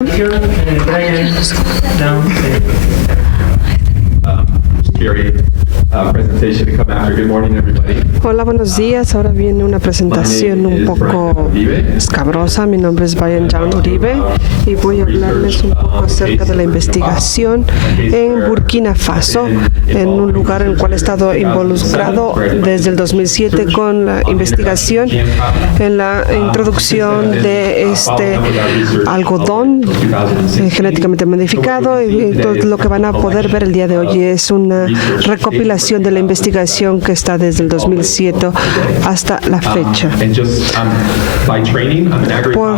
Brian down. Hola, buenos días. Ahora viene una presentación un poco escabrosa. Mi nombre es Brian John Uribe y voy a hablarles un poco acerca de la investigación en Burkina Faso, en un lugar en el cual he estado involucrado desde el 2007 con la investigación en la introducción de este algodón genéticamente modificado, y todo lo que van a poder ver el día de hoy es una recopilación de la investigación que está desde el 2007 hasta la fecha. Por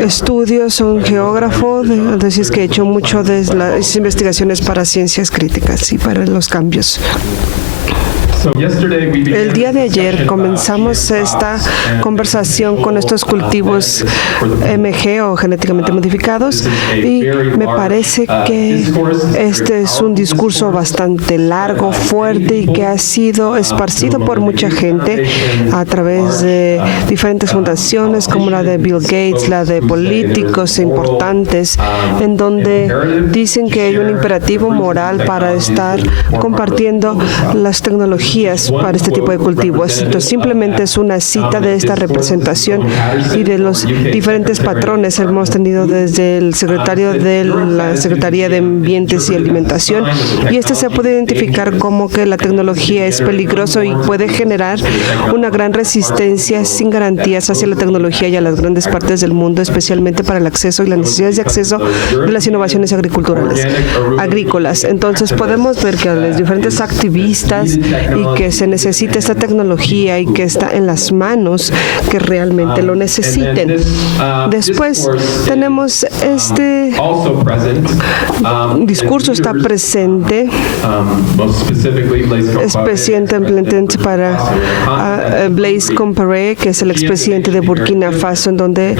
estudios, soy un geógrafo, entonces que he hecho mucho de las investigaciones para ciencias críticas y para los cambios. El día de ayer comenzamos esta conversación con estos cultivos MG o genéticamente modificados, y me parece que este es un discurso bastante largo, fuerte, y que ha sido esparcido por mucha gente a través de diferentes fundaciones como la de Bill Gates, la de políticos importantes, en donde dicen que hay un imperativo moral para estar compartiendo las tecnologías para este tipo de cultivos. Entonces, simplemente es una cita de esta representación y de los diferentes patrones que hemos tenido desde el secretario de la Secretaría de Ambientes y Alimentación, y este se puede identificar como que la tecnología es peligrosa y puede generar una gran resistencia sin garantías hacia la tecnología y a las grandes partes del mundo, especialmente para el acceso y las necesidades de acceso de las innovaciones agrícolas. Entonces, podemos ver que a los diferentes activistas y que se necesita esta tecnología y que está en las manos que realmente lo necesiten. Después tenemos este discurso está presente, especialmente para Blaise Compaoré, que es el expresidente de Burkina Faso, en donde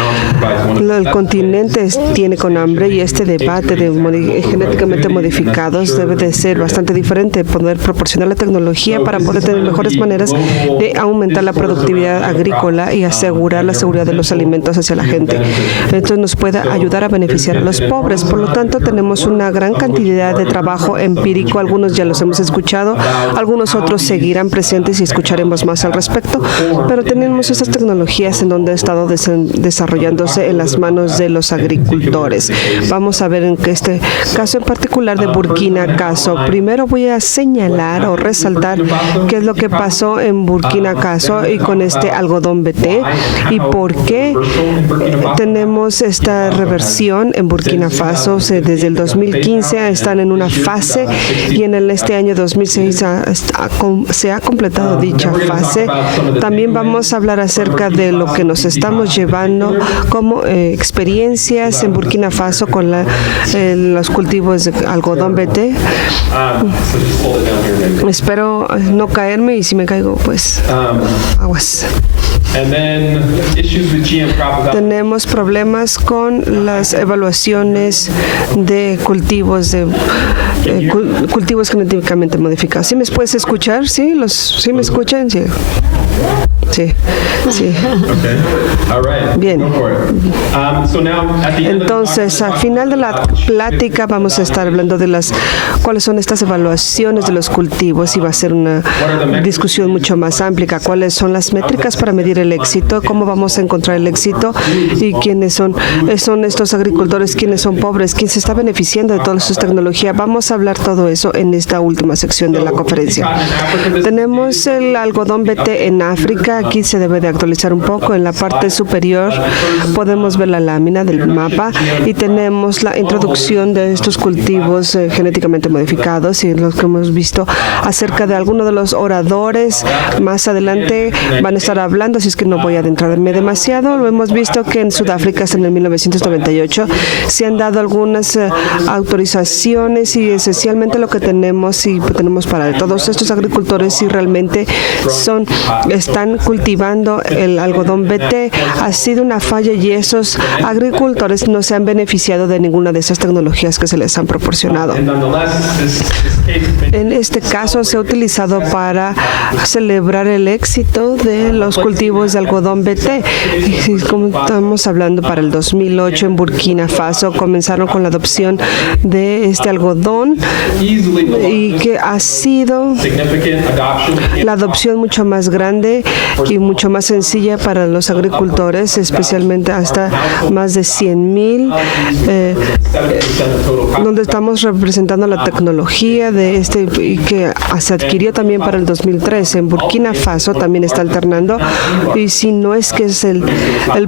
el continente tiene con hambre, y este debate de genéticamente modificados debe de ser bastante diferente, poder proporcionar la tecnología para poder tener mejores maneras de aumentar la productividad agrícola y asegurar la seguridad de los alimentos hacia la gente. Esto nos puede ayudar a beneficiar a los pobres. Por lo tanto, tenemos una gran cantidad de trabajo empírico. Algunos ya los hemos escuchado, algunos otros seguirán presentes y escucharemos más al respecto, pero tenemos estas tecnologías en donde ha estado desarrollándose en las manos de los agricultores. Vamos a ver en este caso en particular de Burkina Faso. Primero voy a señalar o resaltar qué es lo que pasó en Burkina Faso y con este algodón BT, y por qué tenemos esta reversión en Burkina Faso. Desde el 2015 están en una fase, y en este año 2006 se ha completado dicha fase. También vamos a hablar acerca de lo que nos estamos llevando como experiencias en Burkina Faso con los cultivos de algodón BT. Espero no caerme, y si me caigo, pues aguas. Tenemos problemas con las evaluaciones de cultivos cultivos genéticamente modificados. ¿Sí me puedes escuchar? ¿Sí? ¿Sí me escuchan? Sí. Bien. Entonces, al final de la plática vamos a estar hablando de cuáles son estas evaluaciones de los cultivos, y va a ser una discusión mucho más amplia. Cuáles son las métricas para medir el éxito, cómo vamos a encontrar el éxito, y quiénes son estos agricultores, quiénes son pobres, quién se está beneficiando de toda su tecnología. Vamos a hablar todo eso en esta última sección de la conferencia. Tenemos el algodón BT en África. Aquí se debe de actualizar un poco. En la parte superior podemos ver la lámina del mapa, y tenemos la introducción de estos cultivos genéticamente modificados, y los que hemos visto acerca de algunos de los oradores más adelante van a estar hablando, así es que no voy a adentrarme demasiado. Lo hemos visto que en Sudáfrica, hasta en el 1998, se han dado algunas autorizaciones, y esencialmente lo que tenemos para todos estos agricultores, si realmente están cultivando el algodón BT. Ha sido una falla y esos agricultores no se han beneficiado de ninguna de esas tecnologías que se les han proporcionado. En este caso se ha utilizado para celebrar el éxito de los cultivos de algodón BT. Y como estamos hablando, para el 2008 en Burkina Faso comenzaron con la adopción de este algodón y que ha sido la adopción mucho más grande y mucho más sencilla para los agricultores, especialmente hasta más de 100,000, donde estamos representando la tecnología de este y que se adquirió también para el 2013. En Burkina Faso también está alternando, y si no es que es el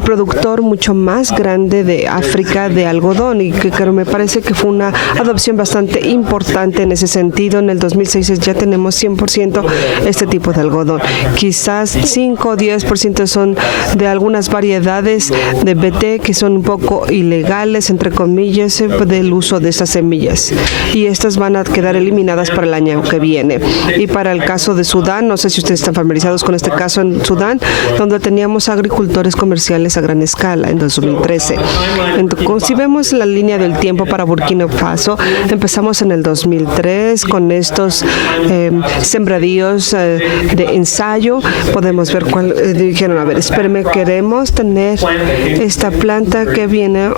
productor mucho más grande de África de algodón, y que me parece que fue una adopción bastante importante en ese sentido. En el 2006 ya tenemos 100% este tipo de algodón. Quizás 5 o 10% son de algunas variedades de BT que son un poco ilegales, entre comillas, del uso de estas semillas, y estas van a quedar eliminadas para el año que viene. Y para el caso de Sudán, no sé si ustedes están familiarizados con este caso en Sudán, donde teníamos agricultores comerciales a gran escala en 2013. Entonces, si vemos la línea del tiempo para Burkina Faso, empezamos en el 2003 con estos sembradíos de ensayo. Podemos ver cuál dijeron, a ver, espérame, queremos tener esta planta que viene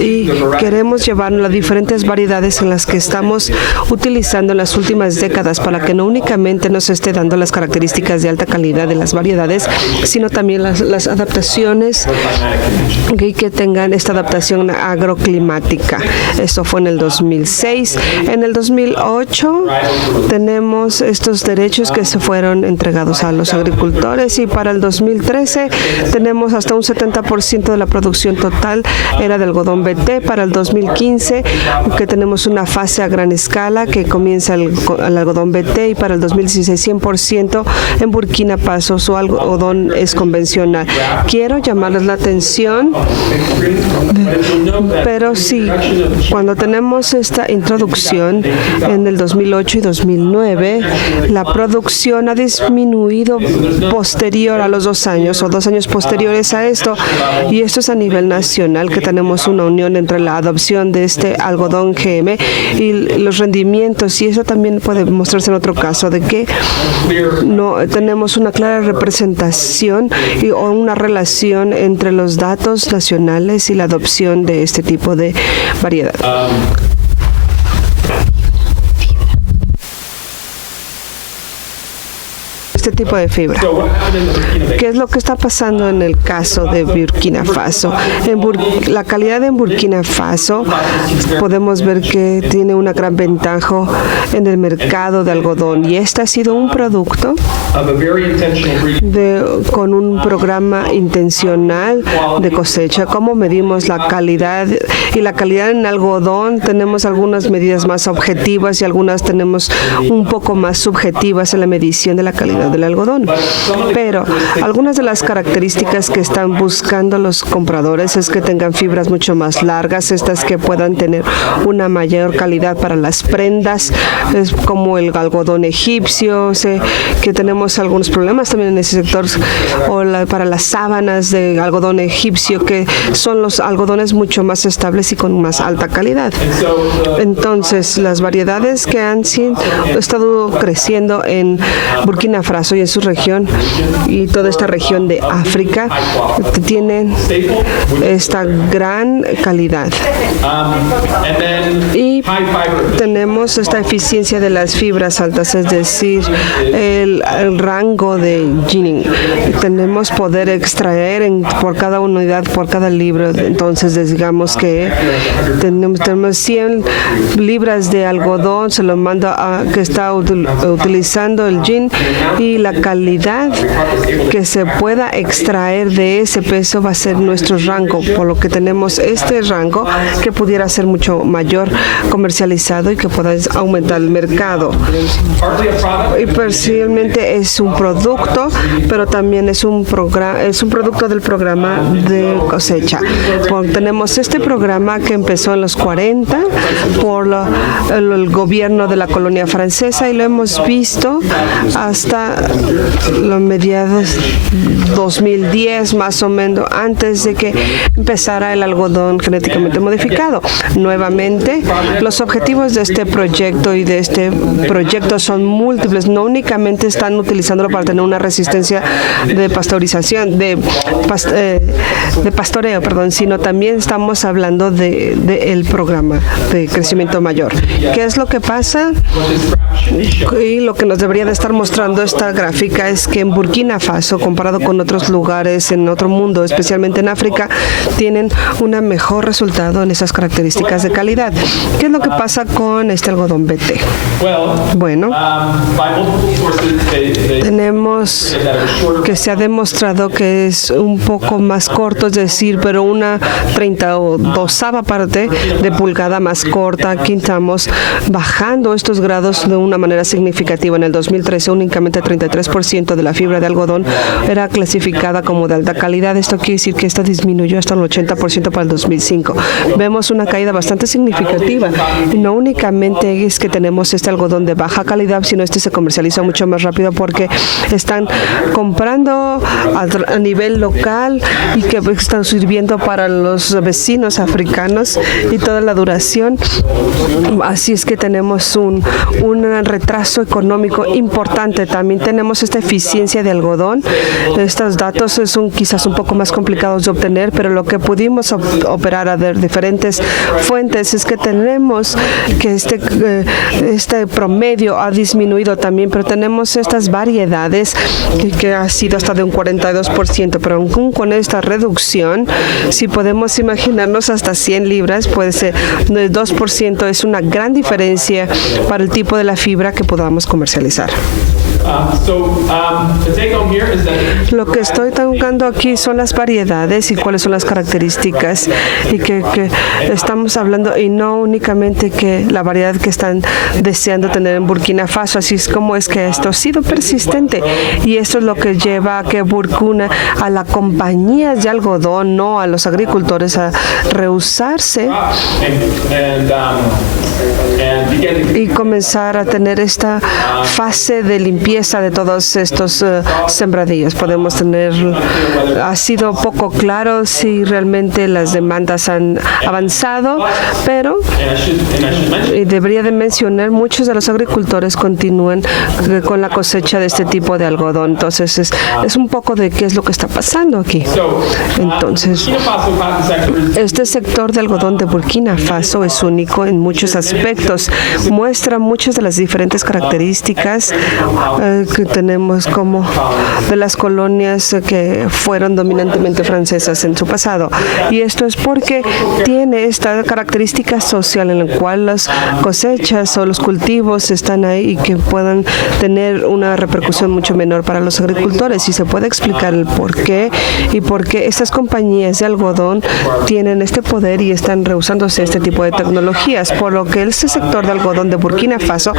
y queremos llevar las diferentes variedades en las que estamos utilizando en las últimas décadas, para que no únicamente nos esté dando las características de alta calidad de las variedades, sino también las adaptaciones que tengan esta adaptación agroclimática. Esto fue en el 2006. En el 2008 tenemos estos derechos que se fueron entregados a los agricultores, y para el 2013 tenemos hasta un 70% de la producción total era de algodón BT. Para el 2015 que tenemos una fase a gran escala que comienza el algodón BT, y para el 2016 100% en Burkina Faso su algodón es convencional. Quiero llamarles la atención, pero sí, cuando tenemos esta introducción en el 2008 y 2009, la producción ha disminuido posterior a los 2 años o 2 años posteriores a esto, y esto es a nivel nacional, que tenemos una unión entre la adopción de este algodón GM y los rendimientos, y eso también puede mostrarse en otro caso de que no tenemos una clara representación o una relación entre los datos nacionales y la adopción de este tipo de variedad. Este tipo de fibra. ¿Qué es lo que está pasando en el caso de Burkina Faso? La calidad en Burkina Faso podemos ver que tiene una gran ventaja en el mercado de algodón, y este ha sido un producto con un programa intencional de cosecha. ¿Cómo medimos la calidad? Y la calidad en algodón tenemos algunas medidas más objetivas y algunas tenemos un poco más subjetivas en la medición de la calidad del algodón. Pero algunas de las características que están buscando los compradores es que tengan fibras mucho más largas, estas que puedan tener una mayor calidad para las prendas, es como el algodón egipcio. Sé que tenemos algunos problemas también en ese sector, o para las sábanas de algodón egipcio, que son los algodones mucho más estables y con más alta calidad. Entonces, las variedades que han estado creciendo en Burkina Faso y en su región y toda esta región de África tienen esta gran calidad, y tenemos esta eficiencia de las fibras altas, es decir, el rango de ginning. Tenemos poder extraer por cada unidad, por cada libro. Entonces, digamos que tenemos 100 libras de algodón, se lo manda a que está utilizando el gin, y la calidad que se pueda extraer de ese peso va a ser nuestro rango, por lo que tenemos este rango que pudiera ser mucho mayor comercializado y que pueda aumentar el mercado. Y personalmente es un producto, pero también es un producto del programa de cosecha. Tenemos este programa que empezó en los 40 por el gobierno de la colonia francesa, y lo hemos visto hasta los mediados 2010 más o menos, antes de que empezara el algodón genéticamente modificado. Nuevamente, los objetivos de este proyecto y de este proyecto son múltiples. No únicamente están utilizándolo para tener una resistencia de pasteurización, de pastoreo, sino también estamos hablando del programa de crecimiento mayor. ¿Qué es lo que pasa? Y lo que nos debería de estar mostrando esta gráfica es que en Burkina Faso, comparado con otros lugares en otro mundo, especialmente en África, tienen un mejor resultado en esas características de calidad. ¿Qué es lo que pasa con este algodón BT? Bueno, tenemos que se ha demostrado que es un poco más corto, es decir, pero una 32ª parte de pulgada más corta. Aquí estamos bajando estos grados de una manera significativa. En el 2013, únicamente 33% de la fibra de algodón era clasificada como de alta calidad. Esto quiere decir que esta disminuyó hasta el 80% para el 2005. Vemos una caída bastante significativa. No únicamente es que tenemos este algodón de baja calidad, sino este se comercializa mucho más rápido porque están comprando a nivel local y que están sirviendo para los vecinos africanos y toda la duración. Así es que tenemos un retraso económico importante. También tenemos esta eficiencia de algodón. Estos datos son quizás un poco más complicados de obtener, pero lo que pudimos operar a diferentes fuentes es que tenemos que este promedio ha disminuido también, pero tenemos estas variedades que ha sido hasta de un 42%, pero aún con esta reducción, si podemos imaginarnos hasta 100 libras, puede ser el 2%, es una gran diferencia para el tipo de la fibra que podamos comercializar. Lo que estoy tocando aquí son las variedades y cuáles son las características y que estamos hablando, y no únicamente que la variedad que están deseando tener en Burkina Faso. Así es como es que esto ha sido persistente, y esto es lo que lleva a que Burkina, a las compañías de algodón, no a los agricultores, a rehusarse y comenzar a tener esta fase de limpieza de todos estos sembradíos. Podemos tener, ha sido poco claro si realmente las demandas han avanzado, pero y debería de mencionar, muchos de los agricultores continúan con la cosecha de este tipo de algodón. Entonces es un poco de qué es lo que está pasando aquí. Entonces, este sector de algodón de Burkina Faso es único en muchos aspectos. Muestra muchas de las diferentes características que tenemos como de las colonias que fueron dominantemente francesas en su pasado. Y esto es porque tiene esta característica social en la cual las cosechas o los cultivos están ahí y que puedan tener una repercusión mucho menor para los agricultores. Y se puede explicar el por qué y por qué estas compañías de algodón tienen este poder y están rehusándose este tipo de tecnologías, por lo que este sector de algodón de Burkina Faso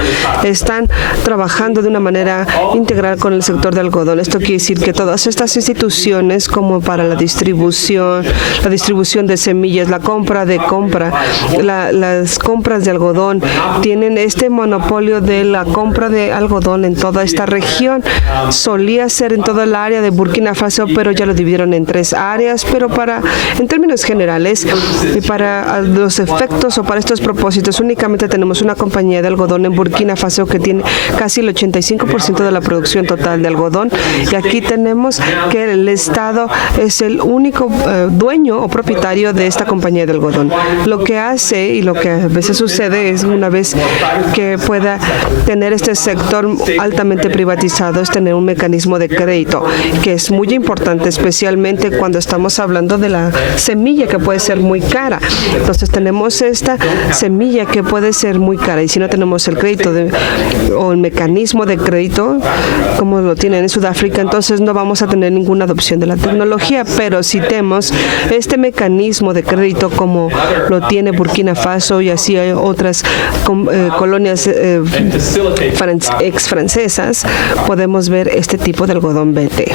están trabajando de una manera integral con el sector de algodón. Esto quiere decir que todas estas instituciones, como para la distribución de semillas, las compras de algodón, tienen este monopolio de la compra de algodón en toda esta región. Solía ser en toda el área de Burkina Faso, pero ya lo dividieron en 3 áreas, pero en términos generales y para los efectos o para estos propósitos, únicamente tenemos una compañía de algodón en Burkina Faso que tiene casi el 85% de la producción total de algodón, y aquí tenemos que el Estado es el único dueño o propietario de esta compañía de algodón. Lo que hace y lo que a veces sucede es, una vez que pueda tener este sector altamente privatizado, es tener un mecanismo de crédito, que es muy importante, especialmente cuando estamos hablando de la semilla, que puede ser muy cara. Entonces tenemos esta semilla que puede ser muy cara, y si no tenemos el crédito o el mecanismo de crédito como lo tienen en Sudáfrica, entonces no vamos a tener ninguna adopción de la tecnología. Pero si tenemos este mecanismo de crédito como lo tiene Burkina Faso, y así hay otras colonias ex francesas, podemos ver este tipo de algodón BT.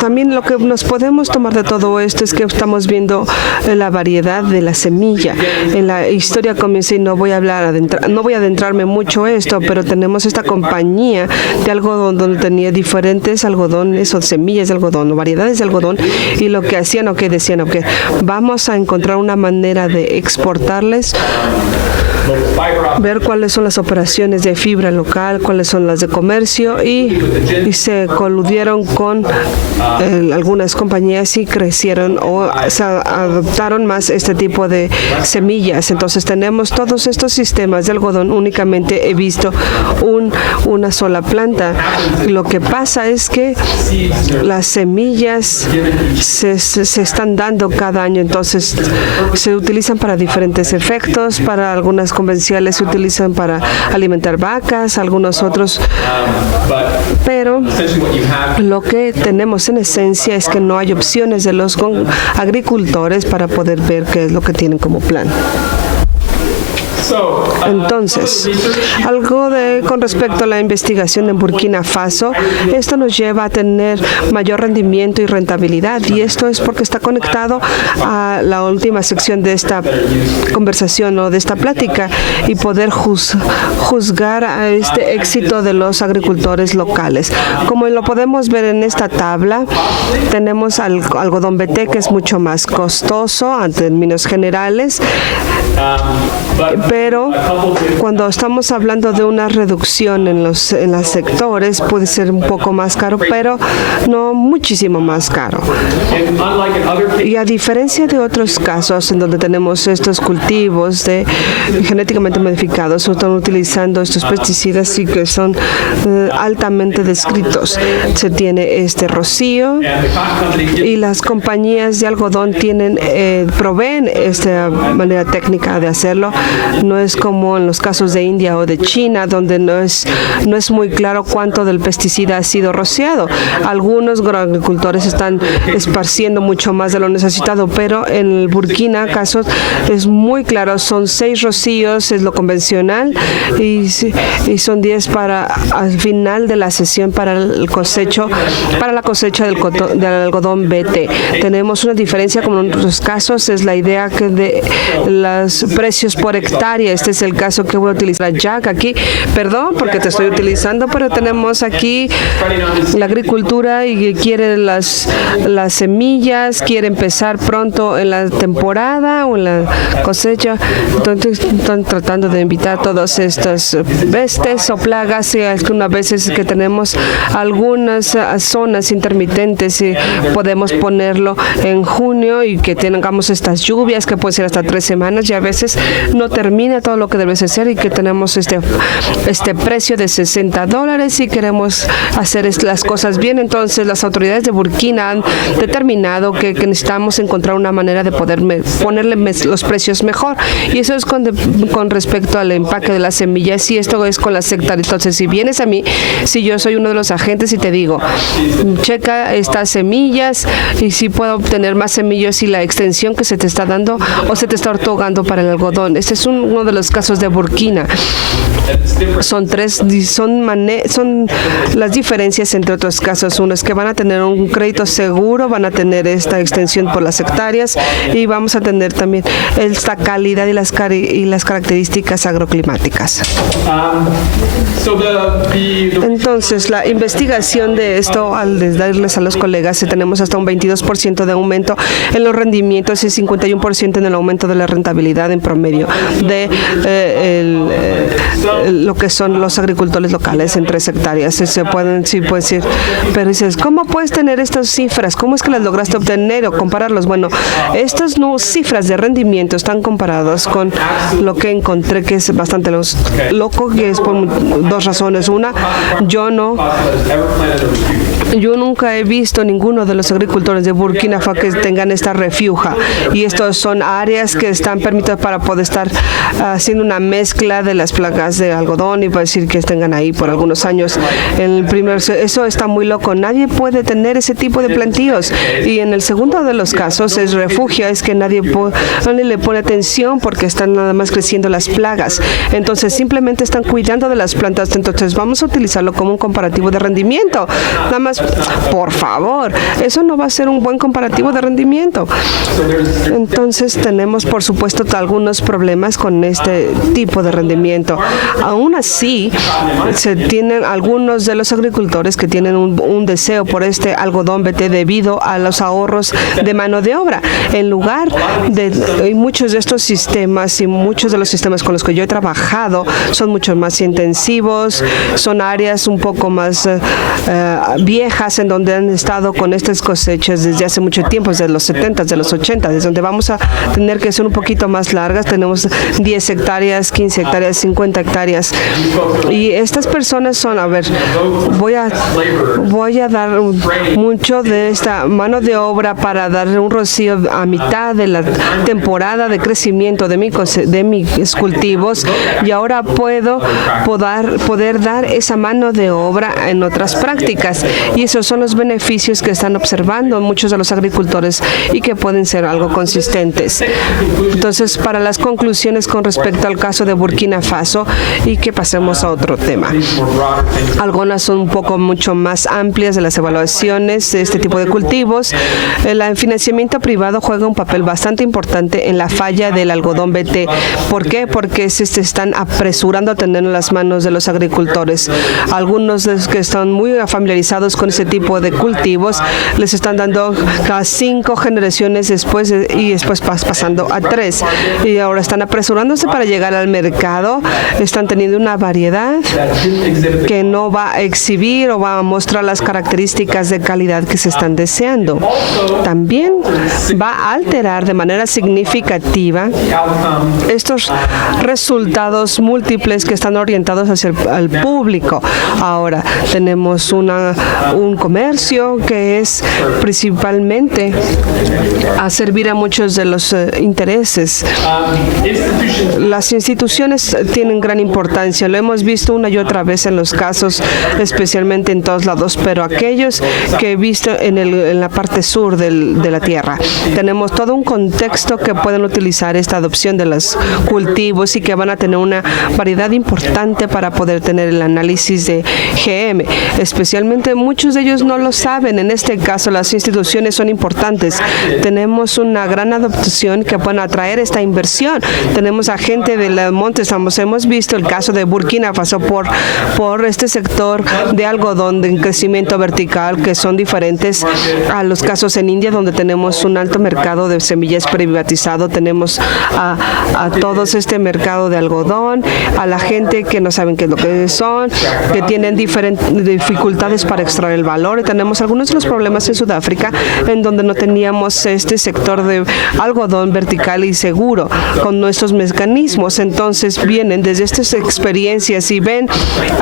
También lo que nos podemos tomar de todo esto es que estamos viendo la variedad de la semilla. En la historia comienza, y no voy a adentrarme mucho en esto, pero tenemos esta compañía de algodón donde tenía diferentes algodones o semillas de algodón o variedades de algodón, y lo que hacían decían, vamos a encontrar una manera de exportarles, ver cuáles son las operaciones de fibra local, cuáles son las de comercio, y se coludieron con algunas compañías y crecieron o se adoptaron más este tipo de semillas. Entonces tenemos todos estos sistemas de algodón. Únicamente he visto una sola planta. Lo que pasa es que las semillas se están dando cada año, entonces se utilizan para diferentes efectos. Para algunas convencionales se utilizan para alimentar vacas, algunos otros, pero lo que tenemos en esencia es que no hay opciones de los agricultores para poder ver qué es lo que tienen como plan. Entonces, con respecto a la investigación en Burkina Faso, esto nos lleva a tener mayor rendimiento y rentabilidad, y esto es porque está conectado a la última sección de esta conversación o de esta plática, y poder juzgar a este éxito de los agricultores locales. Como lo podemos ver en esta tabla, tenemos algodón BT, que es mucho más costoso en términos generales, pero cuando estamos hablando de una reducción en los sectores, puede ser un poco más caro, pero no muchísimo más caro. Y a diferencia de otros casos en donde tenemos estos cultivos genéticamente modificados, están utilizando estos pesticidas y que son altamente descritos. Se tiene este rocío, y las compañías de algodón proveen esta manera técnica de hacerlo. No es como en los casos de India o de China, donde no es muy claro cuánto del pesticida ha sido rociado. Algunos agricultores están esparciendo mucho más de lo necesitado, pero en el Burkina caso es muy claro, son 6 rocíos, es lo convencional, y son 10 al final de la sesión para la cosecha del algodón BT. Tenemos una diferencia, como en otros casos, es la idea que de los precios por hectárea. Este es el caso que voy a utilizar Jack aquí. Perdón porque te estoy utilizando, pero tenemos aquí la agricultura y quiere las semillas, quiere empezar pronto en la temporada o en la cosecha. Entonces están tratando de evitar todas estas pestes o plagas, y algunas veces que tenemos algunas zonas intermitentes y podemos ponerlo en junio y que tengamos estas lluvias que pueden ser hasta 3 semanas, y a veces no termina todo lo que debe ser, y que tenemos este precio de $60 y queremos hacer las cosas bien. Entonces las autoridades de Burkina han determinado que necesitamos encontrar una manera de poder ponerle los precios mejor, y eso es con respecto al empaque de las semillas, y esto es con las hectáreas. Entonces, si vienes a mí, si yo soy uno de los agentes y te digo, checa estas semillas y si puedo obtener más semillas y la extensión que se te está dando o se te está otorgando para el algodón. Este es uno de los casos de Burkina. Son las diferencias entre otros casos. Uno es que van a tener un crédito seguro, van a tener esta extensión por las hectáreas, y vamos a tener también esta calidad y las características agroclimáticas. Entonces, la investigación de esto, al darles a los colegas, tenemos hasta un 22% de aumento en los rendimientos y 51% en el aumento de la rentabilidad en promedio de lo que son los agricultores locales en 3 hectáreas. Se pueden decir, pero dices, ¿cómo puedes tener estas cifras? ¿Cómo es que las lograste obtener o compararlos? Bueno, estas cifras de rendimiento están comparadas con lo que encontré, que es bastante loco, que es por 2 razones. Una, yo nunca he visto ninguno de los agricultores de Burkina Faso que tengan esta refugia, y estos son áreas que están permitidas para poder estar haciendo una mezcla de las plagas de algodón, y puede decir que tengan ahí por algunos años. Eso está muy loco. Nadie puede tener ese tipo de plantíos. Y en el segundo de los casos es refugio, es que nadie le pone atención porque están nada más creciendo las plagas. Entonces simplemente están cuidando de las plantas. Entonces vamos a utilizarlo como un comparativo de rendimiento. Nada más pues por favor, eso no va a ser un buen comparativo de rendimiento. Entonces tenemos, por supuesto, algunos problemas con este tipo de rendimiento. Aún así, se tienen algunos de los agricultores que tienen un deseo por este algodón BT debido a los ahorros de mano de obra. En lugar de muchos de estos sistemas y muchos de los sistemas con los que yo he trabajado son mucho más intensivos, son áreas un poco más viejas en donde han estado con estas cosechas desde hace mucho tiempo, desde los 70, de los 80, desde donde vamos a tener que ser un poquito más largas. Tenemos 10 hectáreas, 15 hectáreas, 50 hectáreas. Y estas personas son, voy a dar mucho de esta mano de obra para darle un rocío a mitad de la temporada de crecimiento de mis cultivos, y ahora poder dar esa mano de obra en otras prácticas, y esos son los beneficios que están observando muchos de los agricultores y que pueden ser algo consistentes. Entonces, para las conclusiones con respecto al caso de Burkina Faso, y que pasemos a otro tema. Algunas son un poco mucho más amplias de las evaluaciones de este tipo de cultivos. El financiamiento privado juega un papel bastante importante en la falla del algodón BT. ¿Por qué? Porque se están apresurando a tener en las manos de los agricultores. Algunos de los que están muy familiarizados con ese tipo de cultivos les están dando cada 5 generaciones después y después pasando a 3. Y ahora están apresurándose para llegar al mercado. Están teniendo una variedad que no va a exhibir o va a mostrar las características de calidad que se están deseando. También va a alterar de manera significativa estos resultados múltiples que están orientados hacia el público. Ahora tenemos un comercio que es principalmente a servir a muchos de los intereses. Las instituciones tienen gran importancia. Lo hemos visto una y otra vez en los casos, especialmente en todos lados, pero aquellos que he visto en la parte sur de la tierra. Tenemos todo un contexto que pueden utilizar esta adopción de los cultivos y que van a tener una variedad importante para poder tener el análisis de GM. Especialmente muchos de ellos no lo saben. En este caso, las instituciones son importantes. Tenemos una gran adopción que pueden atraer esta inversión. Tenemos a gente de los montes. Hemos visto el caso de Burkina Faso por este sector de algodón de crecimiento vertical, que son diferentes a los casos en India, donde tenemos un alto mercado de semillas privatizado. Tenemos a todos este mercado de algodón, a la gente que no saben qué es lo que son, que tienen diferentes dificultades para extraer el valor. Y tenemos algunos de los problemas en Sudáfrica, en donde no teníamos este sector de algodón vertical y seguro con nuestros mecanismos. Entonces vienen desde estas experiencias y ven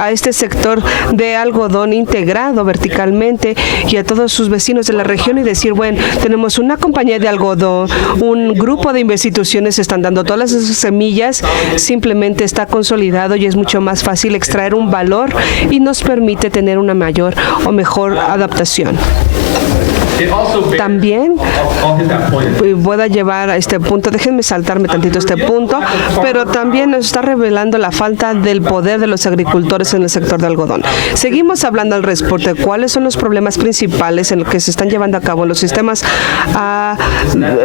a este sector de algodón integrado verticalmente y a todos sus vecinos de la región y decir, bueno, tenemos una compañía de algodón, un grupo de instituciones están dando todas esas semillas, simplemente está consolidado y es mucho más fácil extraer un valor y nos permite tener una mayor o mejor adaptación. También voy a llevar a este punto, déjenme saltarme tantito este punto, pero también nos está revelando la falta del poder de los agricultores en el sector de algodón. Seguimos hablando al respecto de cuáles son los problemas principales en los que se están llevando a cabo los sistemas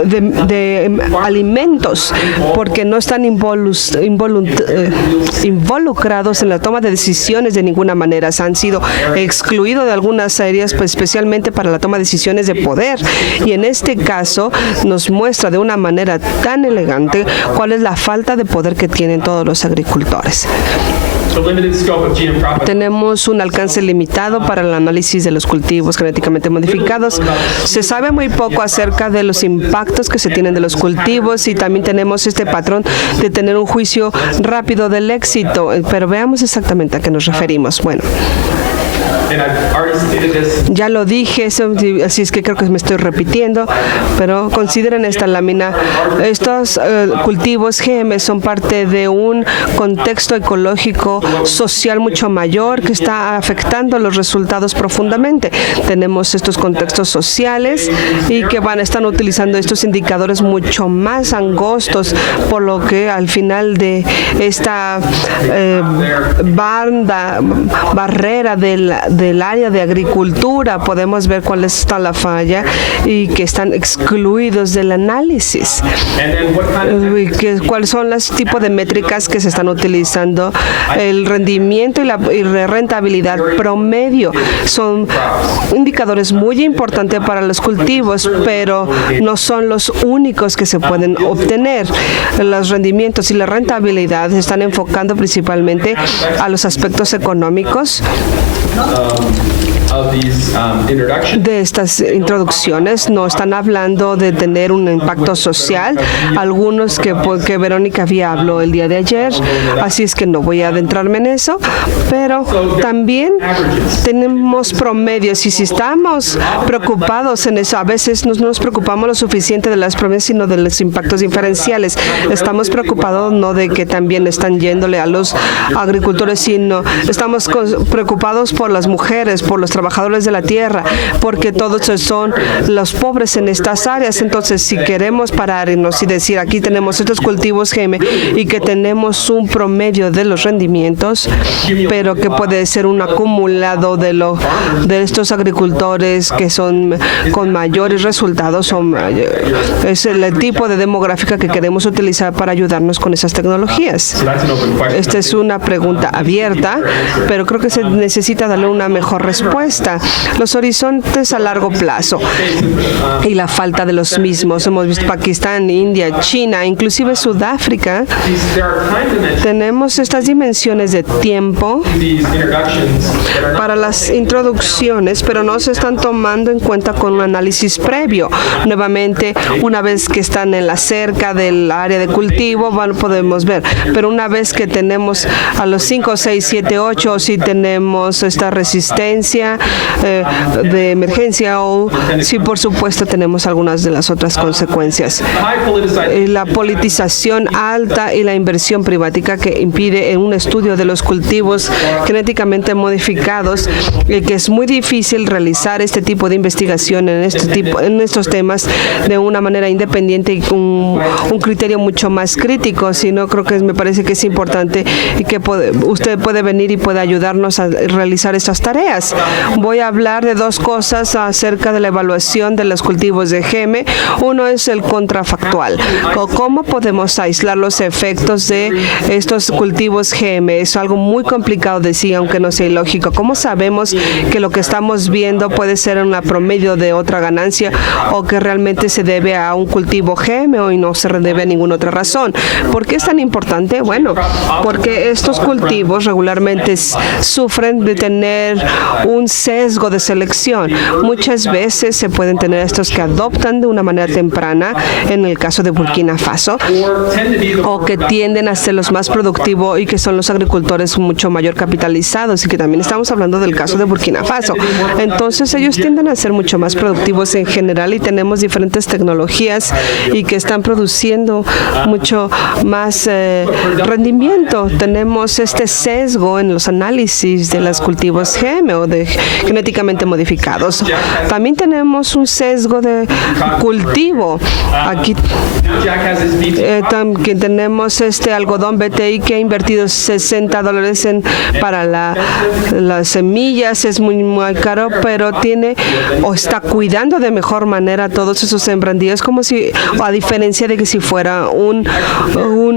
de alimentos, porque no están involucrados en la toma de decisiones de ninguna manera. Se han sido excluidos de algunas áreas, pues, especialmente para la toma de decisiones de poder, y en este caso nos muestra de una manera tan elegante cuál es la falta de poder que tienen todos los agricultores. Tenemos un alcance limitado para el análisis de los cultivos genéticamente modificados. Se sabe muy poco acerca de los impactos que se tienen de los cultivos y también tenemos este patrón de tener un juicio rápido del éxito, pero veamos exactamente a qué nos referimos. Bueno, ya lo dije, así es que creo que me estoy repitiendo, pero consideren esta lámina. Estos cultivos GM son parte de un contexto ecológico social mucho mayor que está afectando los resultados profundamente. Tenemos estos contextos sociales y que están utilizando estos indicadores mucho más angostos, por lo que al final de esta barrera de del área de agricultura podemos ver cuál está la falla y que están excluidos del análisis. ¿Cuáles son los tipos de métricas que se están utilizando? El rendimiento y la rentabilidad promedio son indicadores muy importantes para los cultivos, pero no son los únicos que se pueden obtener. Los rendimientos y la rentabilidad se están enfocando principalmente a los aspectos económicos de estas introducciones. No están hablando de tener un impacto social, algunos que Verónica había hablado el día de ayer, así es que no voy a adentrarme en eso, pero también tenemos promedios, y si estamos preocupados en eso, a veces no nos preocupamos lo suficiente de las promedios, sino de los impactos diferenciales. Estamos preocupados no de que también están yéndole a los agricultores, sino estamos preocupados por las mujeres, por los trabajadores de la tierra, porque todos son los pobres en estas áreas. Entonces, si queremos pararnos y decir, aquí tenemos estos cultivos GM y que tenemos un promedio de los rendimientos, pero que puede ser un acumulado de estos agricultores que son con mayores resultados, es el tipo de demográfica que queremos utilizar para ayudarnos con esas tecnologías. Esta es una pregunta abierta, pero creo que se necesita darle una mejor respuesta. Los horizontes a largo plazo y la falta de los mismos. Hemos visto Pakistán, India, China, inclusive Sudáfrica. Tenemos estas dimensiones de tiempo para las introducciones, pero no se están tomando en cuenta con un análisis previo. Nuevamente, una vez que están en la cerca del área de cultivo, podemos ver. Pero una vez que tenemos a los 5, 6, 7, 8, si tenemos esta resistencia de emergencia, o si por supuesto tenemos algunas de las otras consecuencias. La politización alta y la inversión privática que impide un estudio de los cultivos genéticamente modificados, que es muy difícil realizar este tipo de investigación en estos temas de una manera independiente y con un criterio mucho más crítico. Sino creo que me parece que es importante y que usted puede venir y puede ayudarnos a realizar estas tareas. Voy a hablar de dos cosas acerca de la evaluación de los cultivos de GM. Uno es el contrafactual. ¿Cómo podemos aislar los efectos de estos cultivos GM? Es algo muy complicado decir, aunque no sea ilógico. ¿Cómo sabemos que lo que estamos viendo puede ser una promedio de otra ganancia, o que realmente se debe a un cultivo GM y no se debe a ninguna otra razón? ¿Por qué es tan importante? Bueno, porque estos cultivos regularmente sufren de tener un sesgo de selección. Muchas veces se pueden tener estos que adoptan de una manera temprana, en el caso de Burkina Faso, o que tienden a ser los más productivos y que son los agricultores mucho mayor capitalizados, y que también estamos hablando del caso de Burkina Faso. Entonces ellos tienden a ser mucho más productivos en general, y tenemos diferentes tecnologías y que están produciendo mucho más rendimiento. Tenemos este sesgo en los análisis de los cultivos GM o de genéticamente modificados. También tenemos un sesgo de cultivo. Aquí también tenemos este algodón BTI que ha invertido $60 para las semillas. Es muy caro, pero tiene o está cuidando de mejor manera todos esos sembradíos, como si, a diferencia de que si fuera un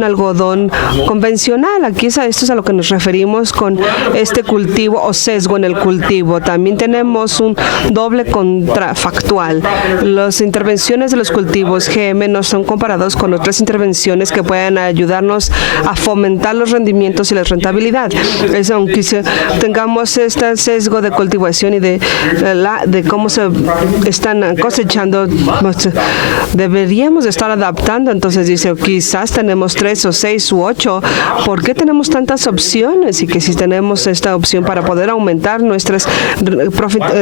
algodón convencional. Aquí esto es a lo que nos referimos con este cultivo o sesgo en el cultivo. También tenemos un doble contrafactual. Las intervenciones de los cultivos GM no son comparados con otras intervenciones que pueden ayudarnos a fomentar los rendimientos y la rentabilidad. Aunque tengamos este sesgo de cultivación y de cómo se están cosechando, deberíamos estar adaptando. Entonces dice, quizás tenemos 3 o 6 u 8. ¿Por qué tenemos tantas opciones? Y que si tenemos esta opción para poder aumentar nuestra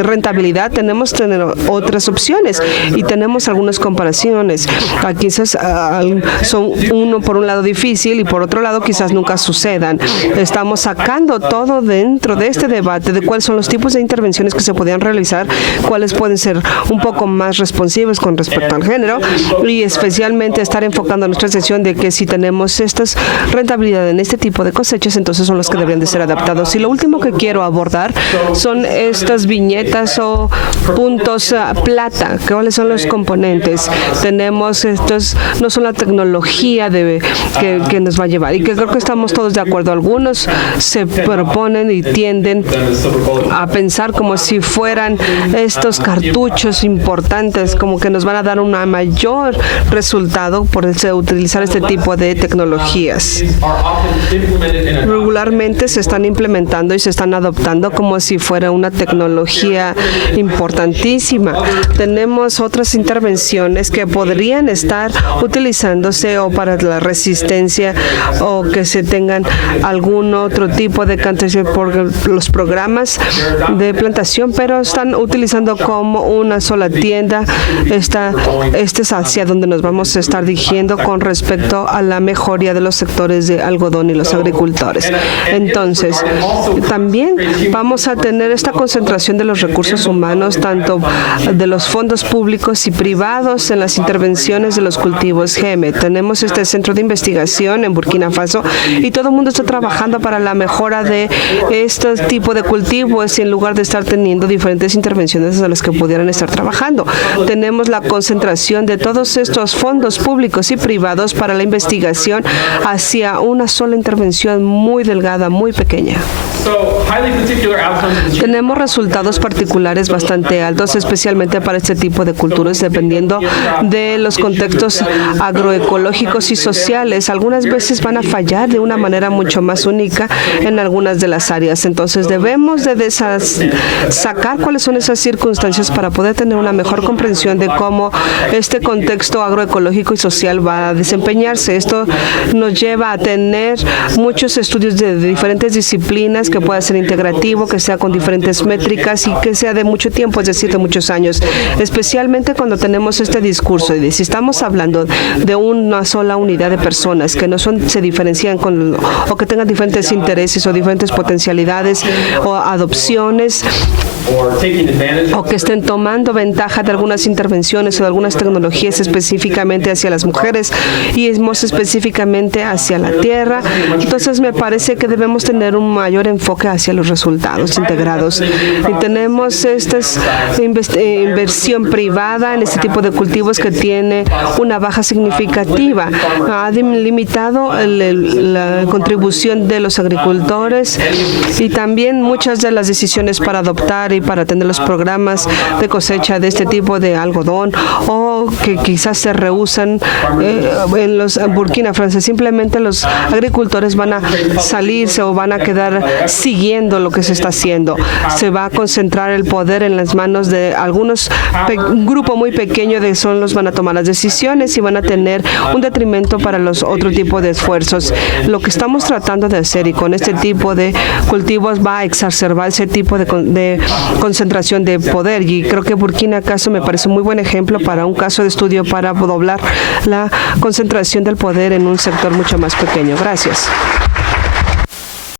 rentabilidad, tenemos que tener otras opciones, y tenemos algunas comparaciones. Aquí son uno por un lado difícil y por otro lado quizás nunca sucedan. Estamos sacando todo dentro de este debate de cuáles son los tipos de intervenciones que se podrían realizar, cuáles pueden ser un poco más responsivos con respecto al género, y especialmente estar enfocando nuestra sesión de que si tenemos estas rentabilidad en este tipo de cosechas, entonces son los que deberían de ser adaptados. Y lo último que quiero abordar son estas viñetas o puntos plata? ¿Cuáles son los componentes? Tenemos estos, no son la tecnología que nos va a llevar, y que creo que estamos todos de acuerdo. Algunos se proponen y tienden a pensar como si fueran estos cartuchos importantes, como que nos van a dar un mayor resultado por utilizar este tipo de tecnologías. Regularmente se están implementando y se están adoptando como si fuera una tecnología importantísima. Tenemos otras intervenciones que podrían estar utilizándose o para la resistencia o que se tengan algún otro tipo de cantación por los programas de plantación, pero están utilizando como una sola tienda. Este es hacia donde nos vamos a estar dirigiendo con respecto a la mejoría de los sectores de algodón y los agricultores. Entonces, también vamos a tener esta concentración de los recursos humanos, tanto de los fondos públicos y privados en las intervenciones de los cultivos GM. Tenemos este centro de investigación en Burkina Faso y todo el mundo está trabajando para la mejora de este tipo de cultivos y en lugar de estar teniendo diferentes intervenciones a las que pudieran estar trabajando. Tenemos la concentración de todos estos fondos públicos y privados para la investigación hacia una sola intervención muy delgada, muy pequeña. Tenemos resultados particulares bastante altos, especialmente para este tipo de culturas, dependiendo de los contextos agroecológicos y sociales. Algunas veces van a fallar de una manera mucho más única en algunas de las áreas. Entonces, debemos de sacar cuáles son esas circunstancias para poder tener una mejor comprensión de cómo este contexto agroecológico y social va a desempeñarse. Esto nos lleva a tener muchos estudios de diferentes disciplinas, que pueda ser integrativo, que sea con diferentes métricas y que sea de mucho tiempo, es decir, de muchos años, especialmente cuando tenemos este discurso de si estamos hablando de una sola unidad de personas que no se diferencian o que tengan diferentes intereses o diferentes potencialidades o adopciones, o que estén tomando ventaja de algunas intervenciones o de algunas tecnologías específicamente hacia las mujeres y más específicamente hacia la tierra. Entonces me parece que debemos tener un mayor enfoque hacia los resultados integrados. Y tenemos esta inversión privada en este tipo de cultivos que tiene una baja significativa. Ha limitado la contribución de los agricultores y también muchas de las decisiones para adoptar y para tener los programas de cosecha de este tipo de algodón o que quizás se rehúsan en Burkina Faso. Simplemente los agricultores van a salirse o van a quedar siguiendo lo que se está haciendo. Se va a concentrar el poder en las manos de algunos, un grupo muy pequeño de van a tomar las decisiones y van a tener un detrimento para los otro tipo de esfuerzos. Lo que estamos tratando de hacer y con este tipo de cultivos va a exacerbar ese tipo de concentración de poder, y creo que Burkina Faso me parece un muy buen ejemplo para un caso de estudio para doblar la concentración del poder en un sector mucho más pequeño. Gracias.